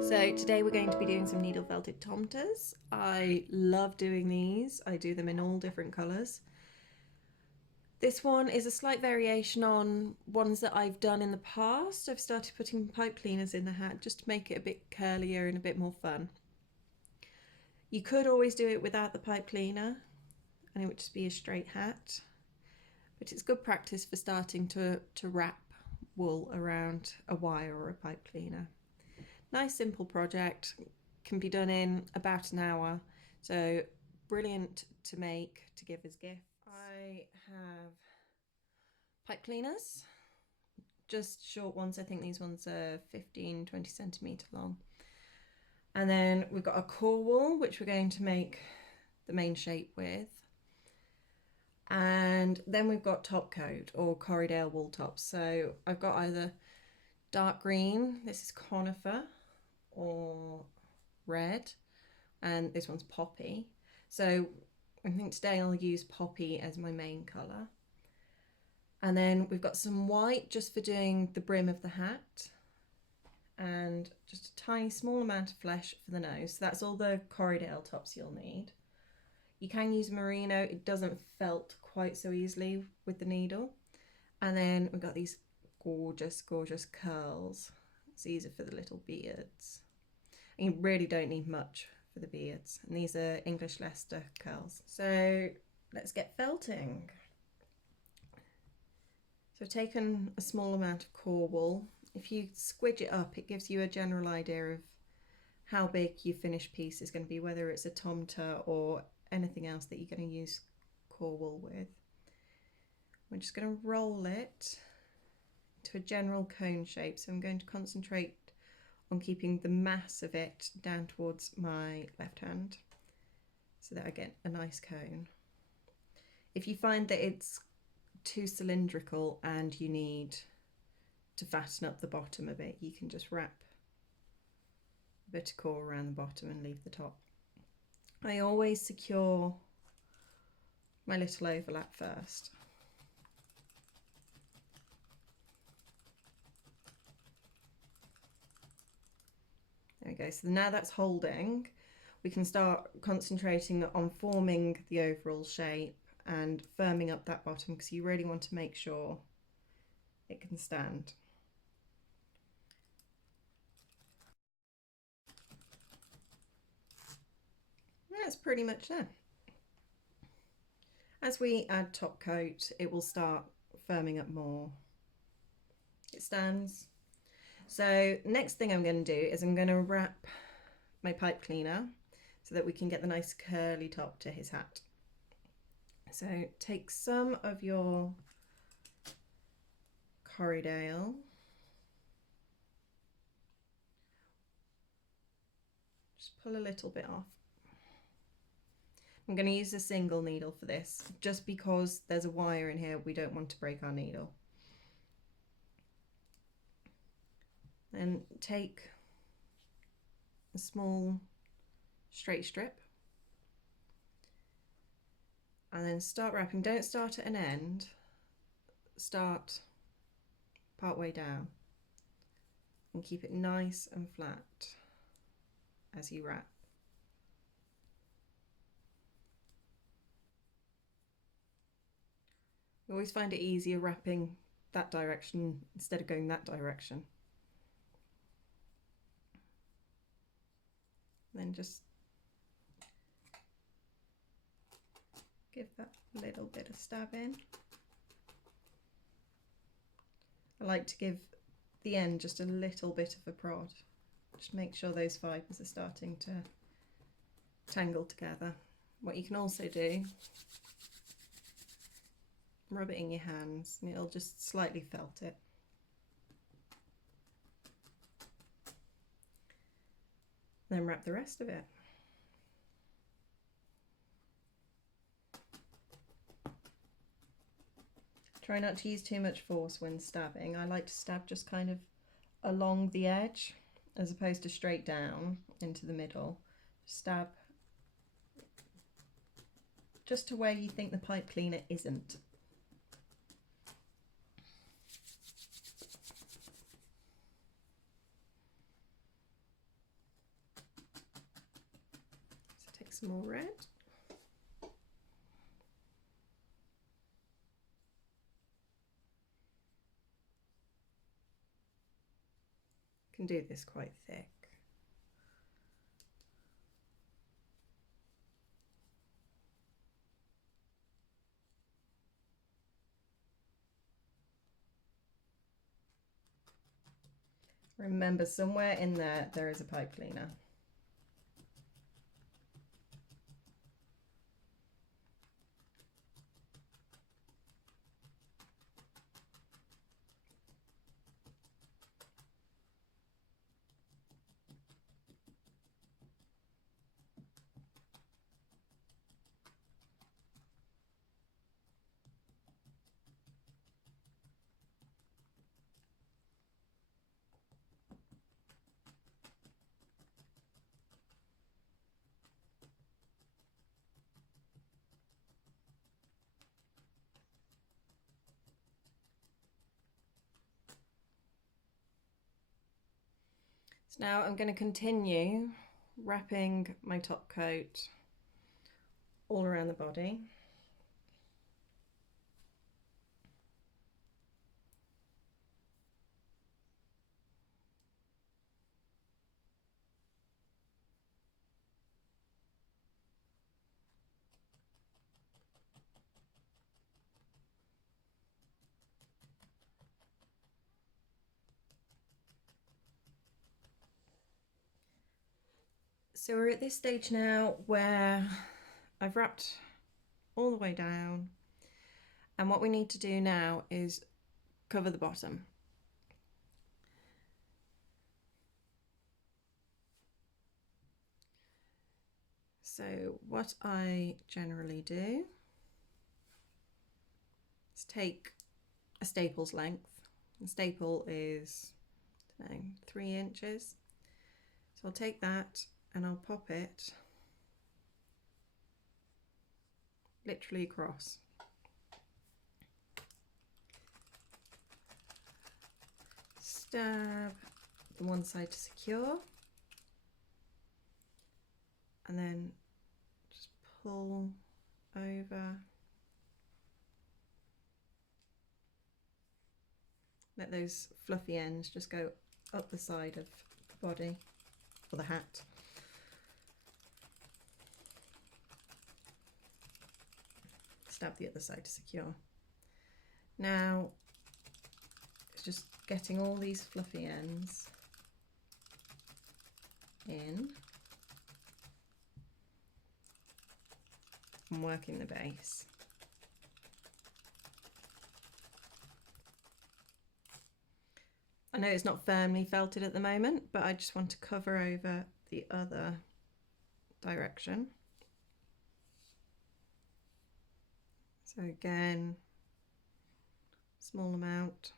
So today we're going to be doing some needle felted tomtes. I love doing these. I do them in all different colours. This one is a slight variation on ones that I've done in the past. I've started putting pipe cleaners in the hat just to make it a bit curlier and a bit more fun. You could always do it without the pipe cleaner and it would just be a straight hat. But it's good practice for starting to wrap wool around a wire or a pipe cleaner. Nice simple project, can be done in about an hour, so brilliant to make to give as gifts. I have pipe cleaners, just short ones. I think these ones are 15-20 centimetre long. And then we've got a core wool, which we're going to make the main shape with. And then we've got top coat or corriedale wool tops. So I've got either dark green, this is conifer, or red, and this one's poppy. So I think today I'll use poppy as my main colour. And then we've got some white just for doing the brim of the hat, and just a tiny small amount of flesh for the nose. So that's all the corriedale tops you'll need. You can use merino, it doesn't felt quite so easily with the needle. And then we've got these gorgeous curls. So these are for the little beards. And you really don't need much for the beards. And these are English Leicester curls. So let's get felting. So I've taken a small amount of core wool. If you squidge it up, it gives you a general idea of how big your finished piece is going to be, whether it's a tomte or anything else that you're going to use core wool with. We're just going to roll it to a general cone shape. So I'm going to concentrate on keeping the mass of it down towards my left hand so that I get a nice cone. If you find that it's too cylindrical and you need to fatten up the bottom a bit, you can just wrap a bit of core around the bottom and leave the top. I always secure my little overlap first. There we go, so now that's holding, we can start concentrating on forming the overall shape and firming up that bottom, because you really want to make sure it can stand. That's pretty much there. As we add top coat, it will start firming up more. It stands. So next thing I'm going to do is I'm going to wrap my pipe cleaner so that we can get the nice curly top to his hat. So take some of your corriedale, just pull a little bit off. I'm going to use a single needle for this, just because there's a wire in here, we don't want to break our needle. Then take a small straight strip and then start wrapping. Don't start at an end, start part way down and keep it nice and flat as you wrap. I always find it easier wrapping that direction instead of going that direction. Then just give that little bit of stabbing. I like to give the end just a little bit of a prod. Just make sure those fibres are starting to tangle together. What you can also do, rub it in your hands and it'll just slightly felt it. Then wrap the rest of it. Try not to use too much force when stabbing. I like to stab just kind of along the edge as opposed to straight down into the middle. Stab just to where you think the pipe cleaner isn't. some more red. Can do this quite thick. Remember, somewhere in there is a pipe cleaner. So now I'm going to continue wrapping my top coat all around the body. So we're at this stage now where I've wrapped all the way down, and what we need to do now is cover the bottom. So what I generally do is take a staple's length. The staple is, I don't know, 3 inches. So I'll take that and I'll pop it literally across. Stab the one side to secure, and then just pull over. Let those fluffy ends just go up the side of the body or the hat. Stab the other side to secure. Now it's just getting all these fluffy ends in and working the base. I know it's not firmly felted at the moment, but I just want to cover over the other direction. So again, small amount.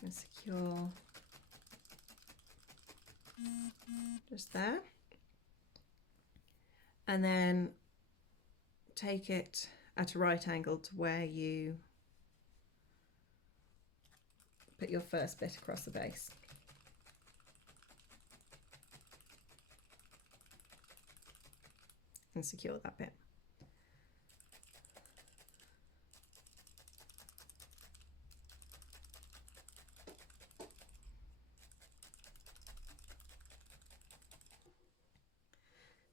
Going to secure just there. And then take it at a right angle to where you put your first bit across the base. And secure that bit.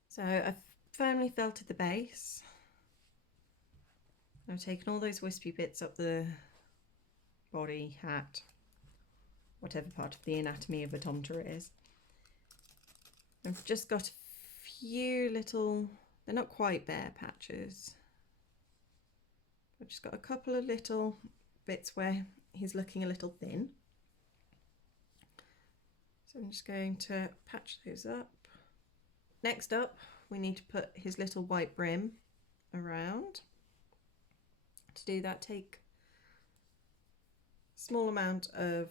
So I've firmly felted the base. I've taken all those wispy bits up the body, hat, whatever part of the anatomy of a tomte it is. I've just got a few little, they're not quite bare patches. I've just got a couple of little bits where he's looking a little thin. So I'm just going to patch those up. Next up, we need to put his little white brim around. To do that, take a small amount of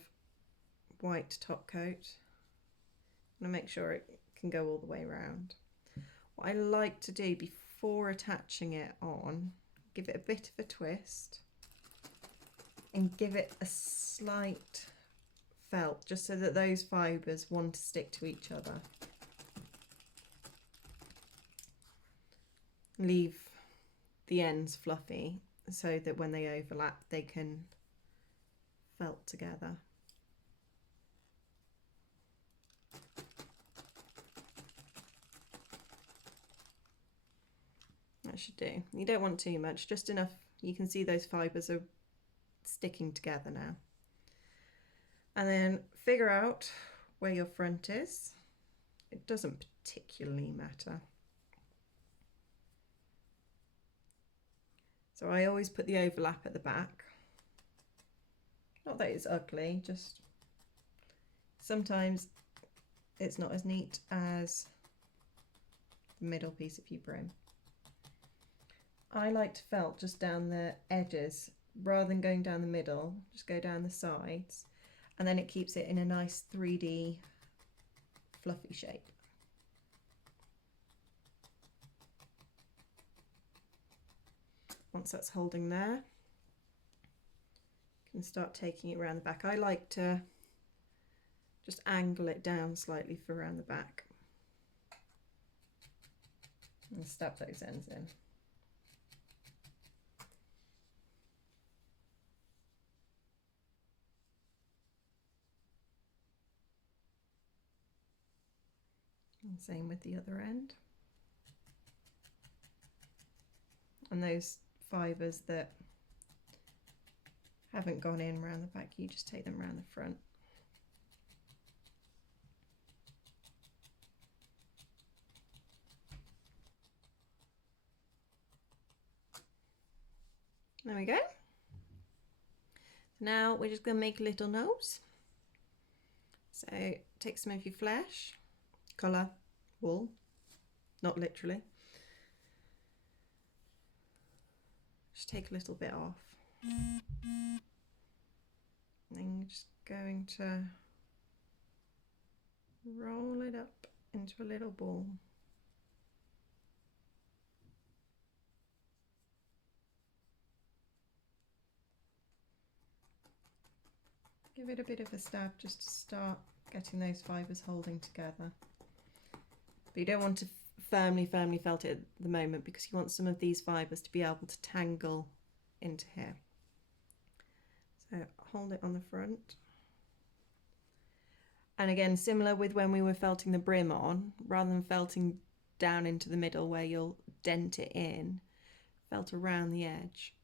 white top coat and make sure it can go all the way around. What I like to do before attaching it on, give it a bit of a twist and give it a slight felt, just so that those fibres want to stick to each other. Leave the ends fluffy so that when they overlap they can felt together. That should do. You don't want too much, just enough. You can see those fibres are sticking together now. And then figure out where your front is. It doesn't particularly matter. So I always put the overlap at the back. Not that it's ugly, just sometimes it's not as neat as the middle piece of your brim. I like to felt just down the edges rather than going down the middle, just go down the sides, and then it keeps it in a nice 3D fluffy shape. Once that's holding there, you can start taking it around the back. I like to just angle it down slightly for around the back and stab those ends in. And same with the other end. And those fibres that haven't gone in around the back, you just take them around the front. There we go. Now we're just going to make a little nose. So take some of your flesh, colour, wool, not literally. Just take a little bit off. And then you're just going to roll it up into a little ball. Give it a bit of a stab just to start getting those fibres holding together. But you don't want to firmly felt it at the moment, because you want some of these fibres to be able to tangle into here. So hold it on the front. And again, similar with when we were felting the brim on, rather than felting down into the middle where you'll dent it in, felt around the edge.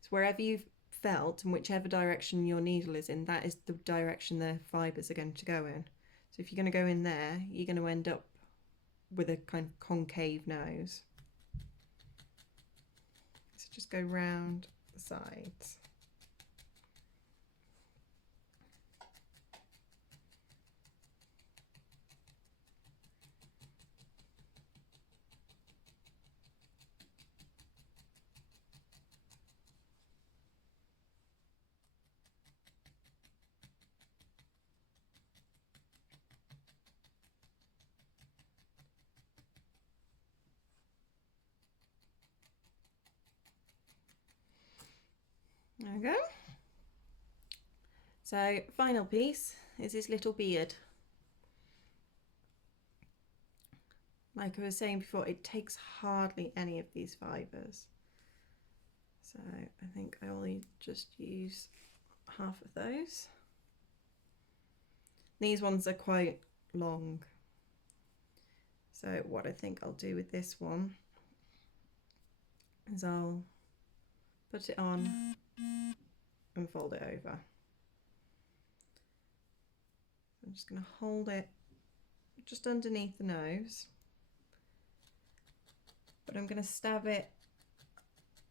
So wherever you've felt and whichever direction your needle is in, that is the direction the fibres are going to go in. So if you're going to go in there, you're going to end up with a kind of concave nose. So just go round the sides. There we go. So final piece is his little beard. Like I was saying before, it takes hardly any of these fibres. So I think I only just use half of those. These ones are quite long. So what I think I'll do with this one is I'll put it on and fold it over. I'm just going to hold it just underneath the nose, but I'm going to stab it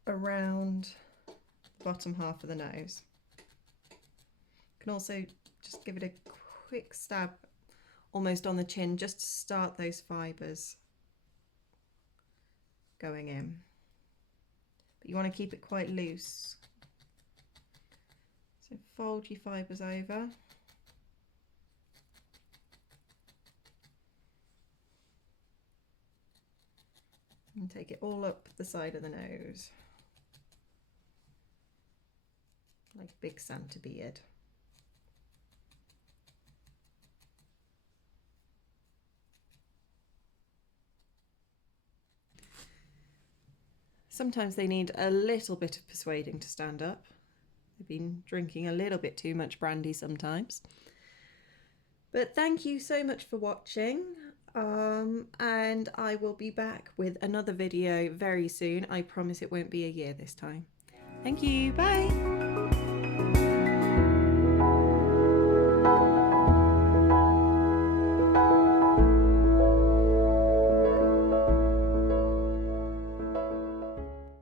around the bottom half of the nose. You can also just give it a quick stab almost on the chin just to start those fibres going in. But you want to keep it quite loose. So fold your fibres over. And take it all up the side of the nose. Like big Santa beard. Sometimes they need a little bit of persuading to stand up. They've been drinking a little bit too much brandy sometimes. But thank you so much for watching, and I will be back with another video very soon. I promise it won't be a year this time. Thank you, bye!